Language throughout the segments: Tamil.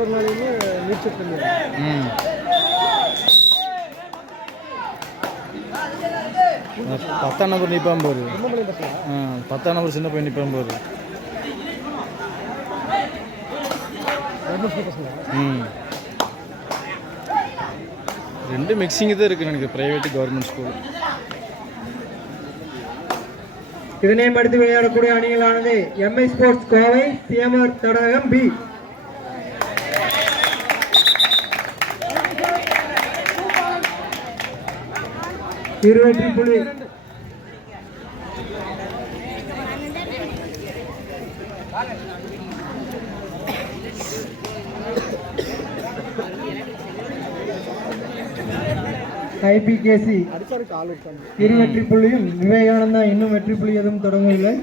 ஒரு நாளையுமே நீச்சல் பண்ணி 10ஆம் நம்பர் நிற்பான் போது 10ஆம் நம்பர் சின்ன பையன் நிற்பான் போது ரெண்டு மிக்சிங் தான் இருக்குது எனக்கு ப்ரைவேட்டு கவர்மெண்ட் ஸ்கூல். இதனையும் அடுத்து விளையாடக்கூடிய அணிகளானது எம்ஐ ஸ்போர்ட்ஸ் கோவை, சிஎம்ஆர் தடாகம் பி. இருவெற்றி புள்ளி ஐபிகேசி இரு வெற்றி புள்ளியும், விவேகானந்தா இன்னும் வெற்றி புள்ளி எதுவும் தொடங்கவில்லை.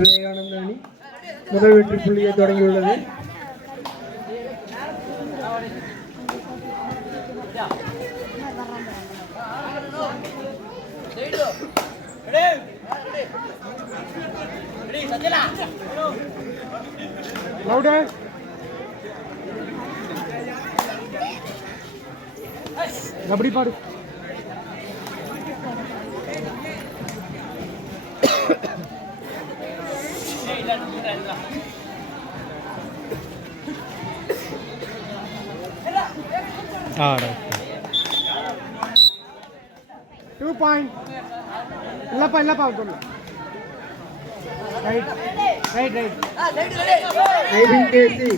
விவேகானந்தா அணி முதல் வெற்றி புள்ளியை தொடங்கியுள்ளது. கபடி பாடு. இல்லப்பா ஐபிகேசி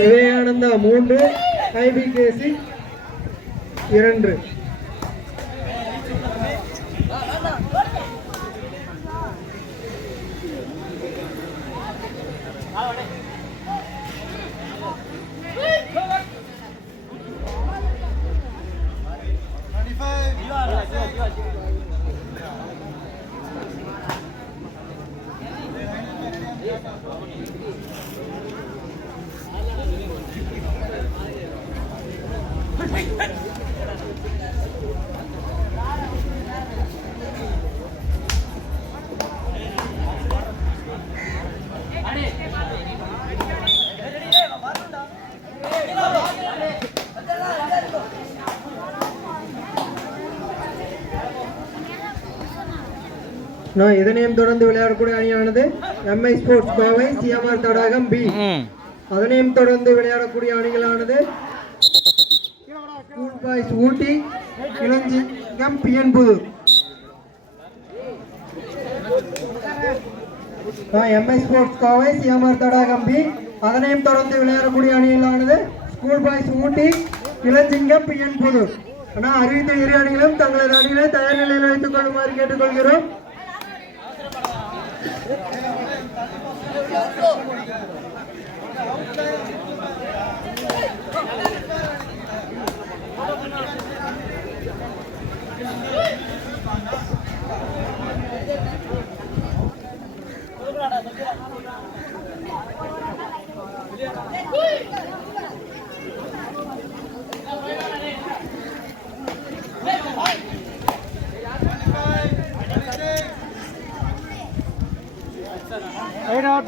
விவேகானந்தா 3, ஐபிகேசி 2. இதனையும் தொடர்ந்து விளையாடக்கூடிய அணியானது எம்ஐ ஸ்போர்ட்ஸ் கோவை, சிஎம்ஆர் தடாகம் பி. அதனையும் தொடர்ந்து விளையாடக்கூடிய அணிகளானது ஸ்கூல் பாய்ஸ் ஊட்டி, இளஞ்சிங்கம் PN Pudur. Mi sports Kovai, CMR தடாகம் பி. அதனையும் தொடர்ந்து விளையாடக்கூடிய அணிகளானது ஸ்கூல் பாய்ஸ் ஊட்டி, இளஞ்சிங்கம் பிஎன்புதூர். ஆனால் அறிவித்த இரு அணிகளும் தங்களது அணிகளை தயார் நிலையில் வைத்துக் கொள்ளுமாறு கேட்டுக்கொள்கிறோம்.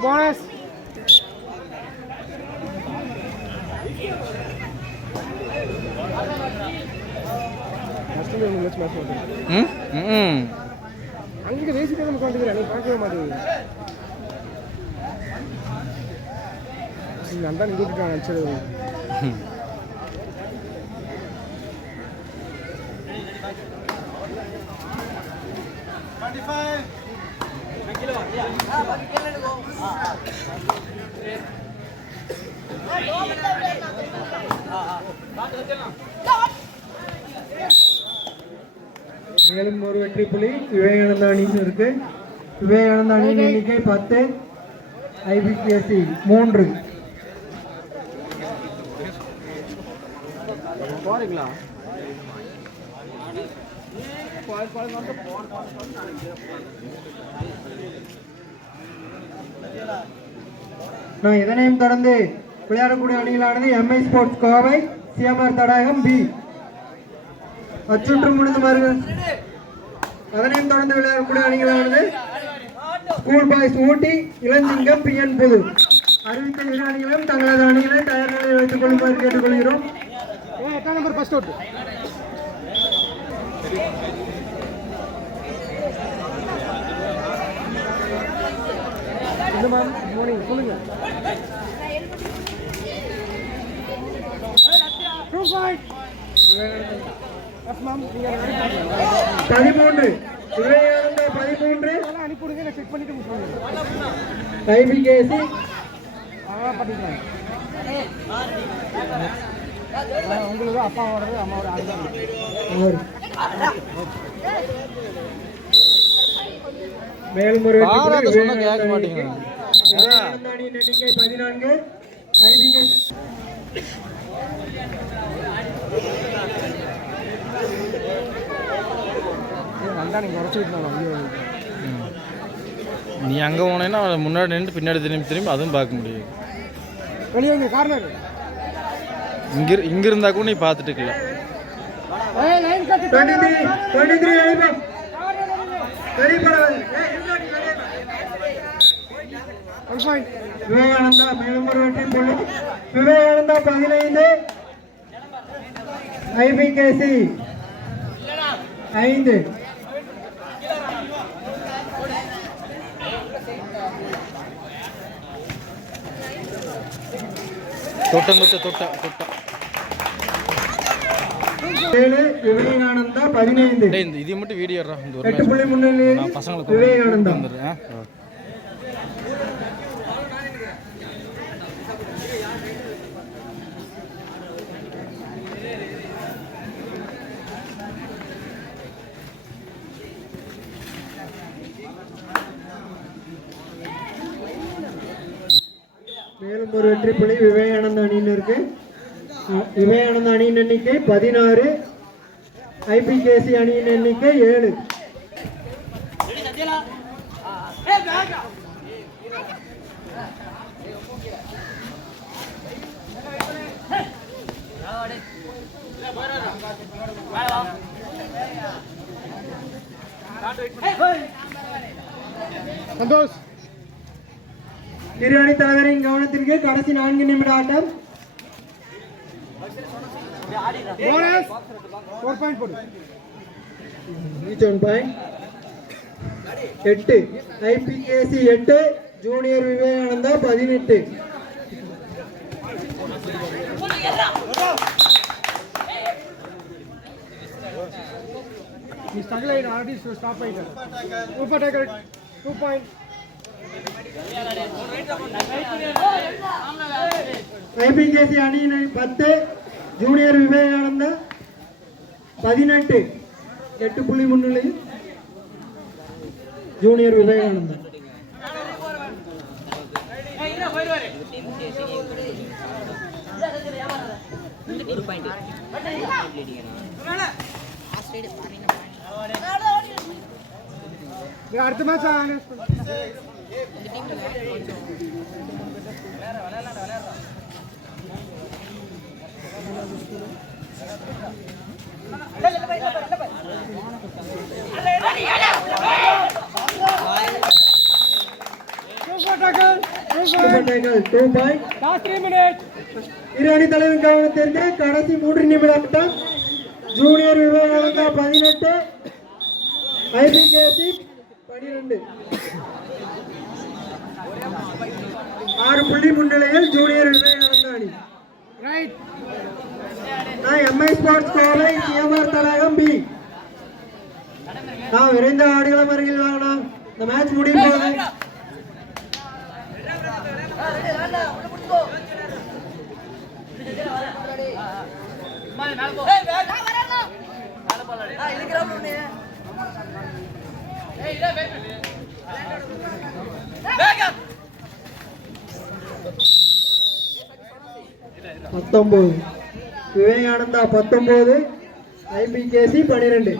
Bonus. அங்கே பேசிட்டு நம்ம கொண்டுக்கிறேன், நீ பார்க்கவே மாட்டேங்குது. நல்லா நீ கூட்டிட்டு நினச்சது. மேலும் ஒரு வெற்றி புள்ளி விவேகானந்தா அணிக்கு இருக்கு. விவேகானந்தா அணியின் எண்ணிக்கை 10, ஐபிகேசி 3. போறீங்களா? இதனையும் தொடர்ந்து விளையாடக்கூடிய அணிகளானது எம்ஐ ஸ்போர்ட்ஸ் கோவை, சிஎம்ஆர் தடாகம் பி. அச்சுற்று முடிந்து பாருங்கள். அதனையும் தொடர்ந்து விளையாடக்கூடிய அணிகளானது ஸ்கூல் பாய்ஸ் ஊட்டி, இளஞ்சிங்கம், பிஎன் புது. அறிவித்த இரு அணிகளும் தங்களது அணிகளை தயார் நிலையில் வைத்துக் கொள்ளுமாறு கேட்டுக்கொள்கிறோம். சொல்லுங்க. 13 விவேகானந்தா 13 அனுப்பிடுங்க. செக் பண்ணிட்டு ஐபிகேசி உங்களுக்கு அப்பாவோடது அம்மாவோட மேல்முறை எண்ணிக்கை 14. நீ அங்கே போனேன்னா முன்னாடி நின்று பின்னாடி திரும்பி அதுவும் பார்க்க முடியும். வெளியே கார்னர் இங்க இருந்தா கூட நீ பார்த்துட்டு இருக்கலாம். விவேகானந்தா மேலும் ஒரு வெற்றி புள்ளி. விவேகானந்தா 15, ஐபிகேசி 5. தொட்ட 7 விவேகானந்தா 15. இது மட்டும் வீடியோ 8 புள்ளி முன்னிலையில் விவேகானந்தா. மேலும் ஒரு வெற்றி புள்ளி விவேகானந்த அணியினருக்கு. விவேகானந்த அணியின் எண்ணிக்கை 16, ஐபிகேசி அணியின் எண்ணிக்கை 7. சந்தோஷ். இரு அணி தலைவரின் கவனத்திற்கு கடைசி 4 நிமிட ஆட்டம். 8 ஐபிகேசி 8, ஜூனியர் விவேகானந்தா 18. ஐபிகேசி அணியினர் 10, ஜூனியர் விவேகானந்தா 18. 8 புள்ளி முன்னிலையில் ஜூனியர் விவேகானந்தா. அடுத்த மேட்ச் இரு அணி தலைவன் கவனத்திற்கு கடைசி 3 நிமிடம். ஜூனியர் விவேகானந்தா 18, ஐபிகேசி 12. 6 புள்ளி முன்னிலையில் ஜூனியர் விவேகானந்தா அணி. எம்ஐ ஸ்போர்ட்ஸ் கோவை, சிஎம்ஆர் தடாகம் பி. விரைந்த ஆடுகளம் அருகில் வாங்கணும். இந்த மேட்ச் முடியும் போது விவேகானந்தா 19, ஐபிகேசி 12.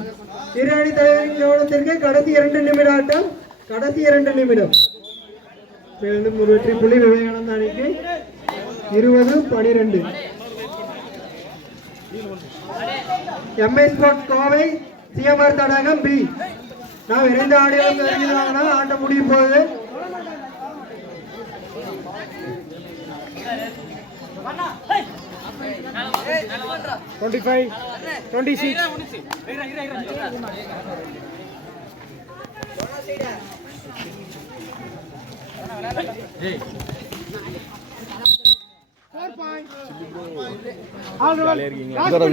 இரு அணி தலைவரின் கவனத்திற்கு கடைசி 2 நிமிட ஆட்டம். கடைசி 2 நிமிடம். மேலும் ஒரு வெற்றி புள்ளி விவேகானந்தா அணிக்கு 20-12. எம்ஐ ஸ்போர்ட்ஸ் கோவை சிஎம்ஆர் தடாகம் பி. நான் விரைந்து ஆடியோம் தெரிஞ்சுதாங்கன்னா ஆட்டம் முடிய போகுது.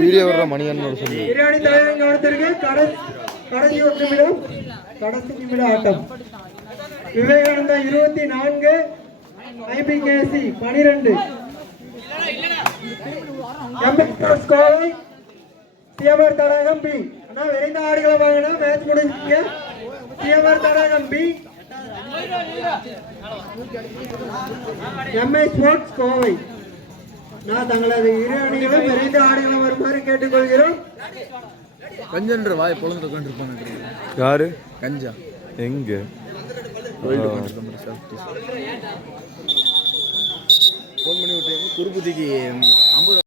வீடியோ வர்ற மணியன்னு சொல்லி பிரியாணி தலைவன் கவனத்திற்கு கடைசி நிமிட ஆட்டம். விவேகானந்தா 24, ஐபிகேசி 12. கோவை சிஎம்ஆர் தடாகம் பி. அண்ணா விரைந்த ஆடுகளை வாங்கினா மேட்ச் முடிஞ்சுங்க. சிஎம்ஆர் தடாகம் பி, எம்ஐ ஸ்போர்ட்ஸ் கோவை. நான் தங்களது இரு அணிகளும் விரைந்து ஆடுகளும் வருமாறு கேட்டுக்கொள்கிறோம். கஞ்சன்ற வாய் பொழுது உட்காந்துருப்பாங்க. யாரு கஞ்சா எங்க ஃபோன் பண்ணி விட்டேன். திருப்பதிக்கு 50